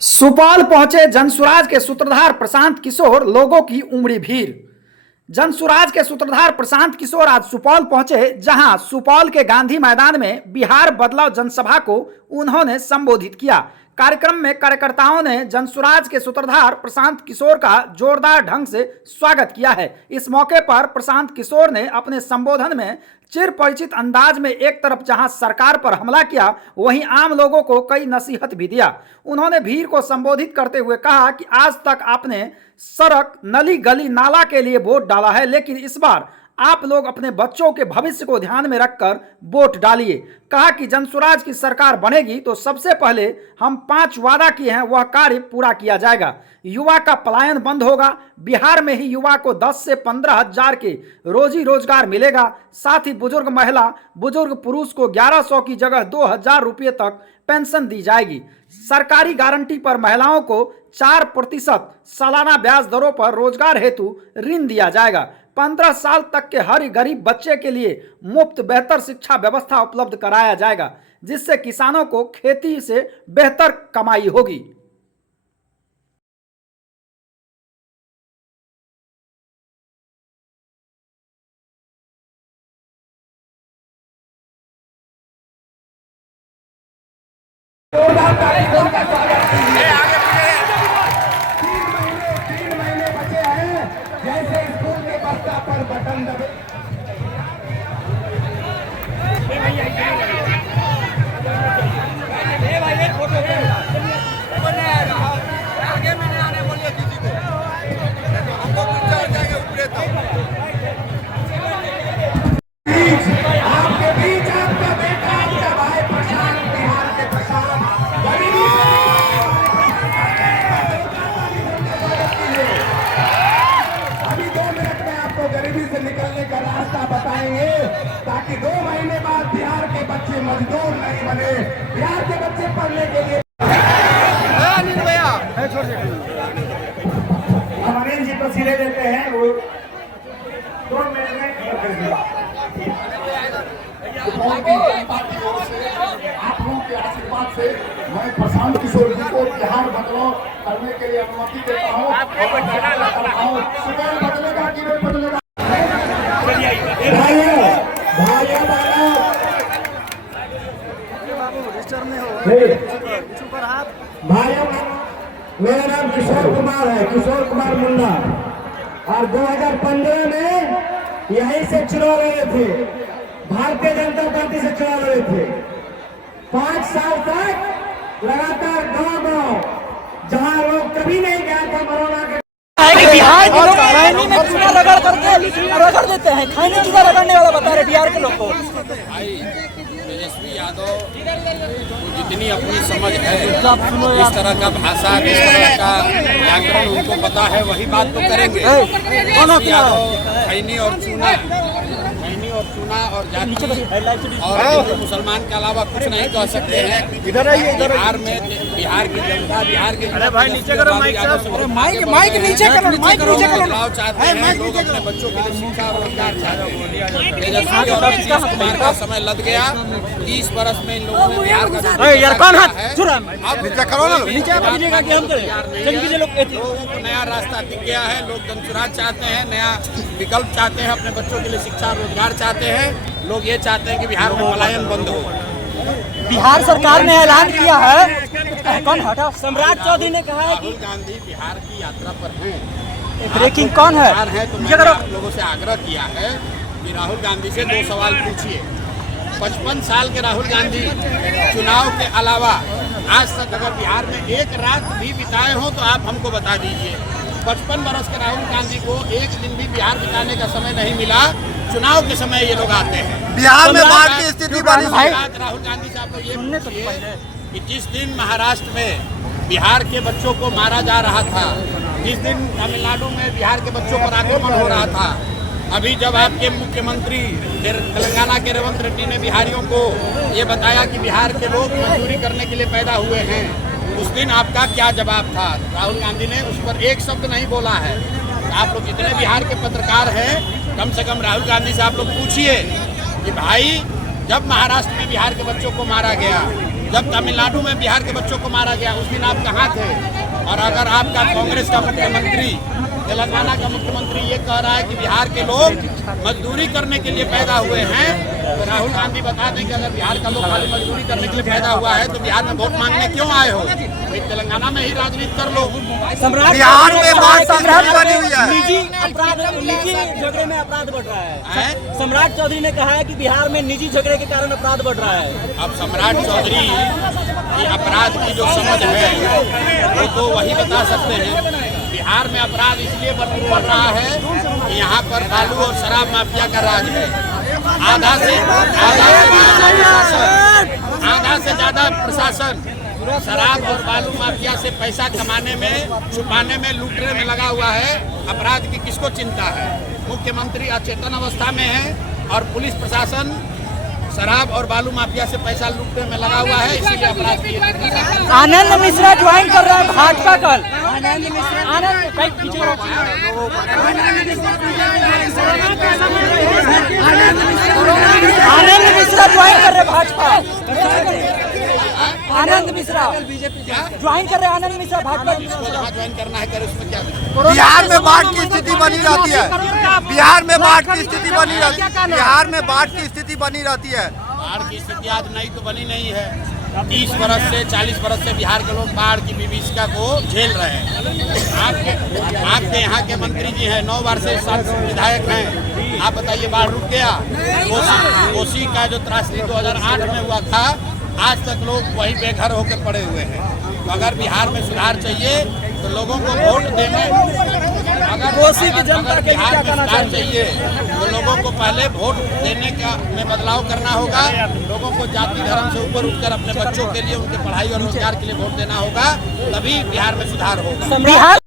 सुपौल पहुंचे जनसुराज के सूत्रधार प्रशांत किशोर, लोगों की उमड़ी भीड़। जनसुराज के सूत्रधार प्रशांत किशोर आज सुपौल पहुंचे, जहां सुपौल के गांधी मैदान में बिहार बदलाव जनसभा को उन्होंने संबोधित किया। कार्यक्रम में कार्यकर्ताओं ने जनसुराज के सूत्रधार प्रशांत किशोर का जोरदार ढंग से स्वागत किया है। इस मौके पर प्रशांत किशोर ने अपने संबोधन में चिर परिचित अंदाज में एक तरफ जहां सरकार पर हमला किया, वहीं आम लोगों को कई नसीहत भी दिया। उन्होंने भीड़ को संबोधित करते हुए कहा कि आज तक आपने सड़क, नली, गली, नाला के लिए वोट डाला है, लेकिन इस बार आप लोग अपने बच्चों के भविष्य को ध्यान में रखकर वोट डालिए। कहा कि जनसुराज की सरकार बनेगी तो सबसे पहले हम 5 वादा किए हैं, वह कार्य पूरा किया जाएगा। युवा का पलायन बंद होगा। बिहार में ही युवा को 10 से 15 हजार के रोजी रोजगार मिलेगा। साथ ही बुजुर्ग महिला, बुजुर्ग पुरुष को 1100 की जगह 2000 रुपये तक पेंशन दी जाएगी। सरकारी गारंटी पर महिलाओं को 4% सालाना ब्याज दरों पर रोजगार हेतु ऋण दिया जाएगा। 15 साल तक के हर गरीब बच्चे के लिए मुफ्त बेहतर शिक्षा व्यवस्था उपलब्ध कराया जाएगा, जिससे किसानों को खेती से बेहतर कमाई होगी। तीन महीने बचे हैं, जैसे स्कूल के बस्ता पर बटन दबे। आगे में नहीं आने बोलिए किसी को, हमको पीछे हो जाएंगे ऊपरे तक। आपके बीच आपका बेटा, आपका भाई प्रशांत, बिहार के प्रशांत, गरीबी अभी 2 मिनट में आपको गरीबी से निकलने का रास्ता बताएंगे, ताकि 2 महीने बाद बिहार के बच्चे मजदूर नहीं बने, बिहार के बच्चे पढ़ने के लिए। हम अनिल जी को सिरे देते हैं, वो 2 मिनट में कर दिया। आप लोगों के आशीर्वाद से मैं प्रशांत किशोर जी को बिहार बदलाव करने के लिए अनुमति देता हूँ। सुबह बदलेगा कि नहीं बदलेगा? भाइयों, मेरा नाम किशोर कुमार है, किशोर कुमार मुन्ना, और 2015 में यहीं से चुनाव लड़े थे, भारतीय जनता पार्टी से चुनाव लड़े थे। 5 साल तक लगातार गांव-गांव, जहां लोग कभी नहीं गया था कोरोना के। बिहार के लोग खैनी में चूना रगड़ करके रगड़ देते हैं। खैनी चूना रगड़ने वाला बता रहे बिहार के लोग को। तेजस्वी यादव को जितनी अपनी समझ है, इस तरह का भाषा, इस तरह का व्याकरण उनको पता है, वही बात तो करेंगे। तेजस्वी यादव खैनी और चूना और जाति और हिंदू मुसलमान के अलावा कुछ नहीं कह सकते हैं। बिहार में बिहार की जनता, बिहार के माइक नीचे करो, माइक नीचे करो, बदलाव चाहते हैं। लोग अपने बच्चों के लिए शिक्षा और रोजगार चाहते हैं। तेजस्वी और नीतीश कुमार का समय लग गया। 30 बरस में इन लोगों ने बिहार का लोगों को नया रास्ता दिख गया है। लोग जनसुराज चाहते हैं, नया विकल्प चाहते हैं, अपने बच्चों के लिए शिक्षा रोजगार चाहते हैं। लोग ये चाहते हैं कि बिहार में पलायन बंद हो। बिहार सरकार ने ऐलान किया है, कौन हटा, सम्राट चौधरी ने कहा है कि राहुल गांधी बिहार की यात्रा पर हैं। ब्रेकिंग कौन है? तो मैंने आप लोगों से आग्रह किया है कि राहुल गांधी से 2 सवाल पूछिए। 55 साल के राहुल गांधी चुनाव के अलावा आज तक अगर बिहार में एक रात भी बिताए हो तो आप हमको बता दीजिए। 55 बरस के राहुल गांधी को एक दिन भी बिहार बिताने का समय नहीं मिला। चुनाव के समय ये लोग आते हैं। बिहार में बाढ़ की स्थिति बनी है। राहुल गांधी से आप लोग ये पूछिए कि जिस दिन महाराष्ट्र में बिहार के बच्चों को मारा जा रहा था, जिस दिन तमिलनाडु में बिहार के बच्चों पर आक्रमण हो रहा था, अभी जब आपके मुख्यमंत्री तेलंगाना के रेवंत रेड्डी ने बिहारियों को ये बताया कि बिहार के लोग मजदूरी करने के लिए पैदा हुए हैं, उस दिन आपका क्या जवाब था? राहुल गांधी ने उस पर एक शब्द नहीं बोला है। आप लोग जितने बिहार के पत्रकार हैं, कम से कम राहुल गांधी से आप लोग पूछिए कि भाई, जब महाराष्ट्र में बिहार के बच्चों को मारा गया, जब तमिलनाडु में बिहार के बच्चों को मारा गया उस दिन आप कहाँ थे? और अगर आपका कांग्रेस का मुख्यमंत्री, तेलंगाना का मुख्यमंत्री ये कह रहा है कि बिहार के लोग मजदूरी करने के लिए पैदा हुए हैं, तो राहुल गांधी बता दें कि अगर बिहार का लोग खाली मजदूरी करने के लिए पैदा हुआ है तो बिहार में वोट मांगने क्यों आए हो? भाई तेलंगाना में ही राजनीति कर लो। बिहार में निजी झगड़े में अपराध बढ़ रहा है। सम्राट चौधरी ने कहा है कि बिहार में निजी झगड़े के कारण अपराध बढ़ रहा है। अब सम्राट चौधरी की अपराध की जो समझ है वो तो वही बता सकते हैं। बिहार में अपराध इसलिए बढ़ रहा है कि यहाँ पर बालू और शराब माफिया का राज है। आधा से ज्यादा प्रशासन शराब और बालू माफिया से पैसा कमाने में, छुपाने में, लूटने में लगा हुआ है। अपराध की किसको चिंता है? मुख्यमंत्री अचेतन अवस्था में है और पुलिस प्रशासन शराब और बालू माफिया से पैसा लूटने में लगा हुआ है, इसीलिए अपराध की। आनंद मिश्रा ज्वाइन कर रहा है भाजपा कल। आनंद मिश्रा ज्वाइन कर रहे भाजपा। आनंद मिश्रा ज्वाइन कर रहे हैं। आनंद मिश्रा भाजपा ज्वाइन करना है कर, उसमें क्या? बिहार में बाढ़ की स्थिति बनी रहती है। बिहार में बाढ़ की स्थिति बनी रहती है। बिहार में बाढ़ की स्थिति बनी रहती है। बाढ़ की स्थिति आज नई तो बनी नहीं है। 30 वर्ष से 40 वर्ष से बिहार के लोग बाढ़ की विभीषिका को झेल रहे हैं। आपके यहाँ के मंत्री जी हैं, 9 बार से सांसद विधायक हैं। आप बताइए बाढ़ रुक गया? कोसी का जो त्रासदी 2008 में हुआ था, आज तक लोग वही बेघर होकर पड़े हुए हैं। तो अगर बिहार में सुधार चाहिए तो लोगों को वोट देने, अगर बिहार में सुधार चाहिए तो लोगों को पहले वोट देने का में बदलाव करना होगा। लोगों को जाति धर्म से ऊपर उठकर अपने बच्चों के लिए, उनके पढ़ाई और रोजगार के लिए वोट देना होगा, तभी बिहार में सुधार होगा।